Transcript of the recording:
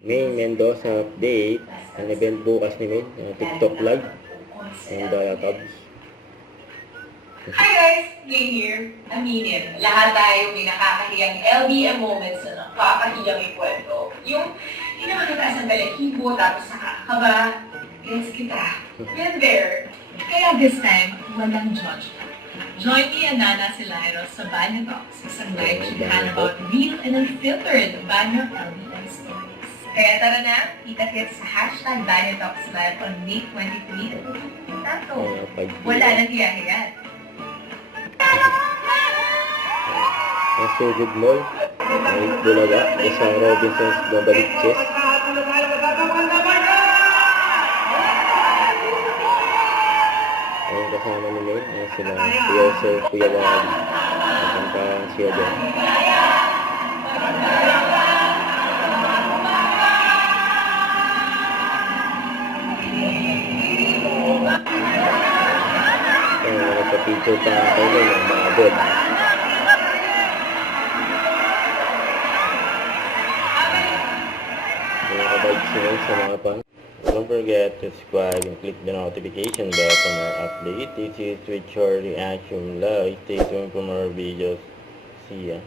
May Mendoza update. Ang event bukas ni May, TikTok live. And Cubs. Hi guys! May here. Aminin, lahat tayo may nakakahiyang LBM moments na nakakahiyang ikwento. Yung hindi naman kita sa balahibo, tapos nakakaba. Gets kita. Been there. Kaya this time, walang judge. Join me and Nana Silairo sa Banyo Talks, isang live chikahan about real and unfiltered Banyo LBM stories. Kaya tara na, kita-kits sa hashtag Banyo Talks Live on May 23 at tato. Wala nang hiya-hiyan. Ang Sugod Mall, may Bulaga, isang Robinsons Babaliches. Ayun kasama ni May, sila Kuya Sir, Kuya Wally. Napunta siya doon. Ayun, nakapapicture pa ako nun, mga bod. Sa mga pan. Don't forget to subscribe and click the notification bell for more updates. This is with your reaction live. Stay tuned for more videos. See ya.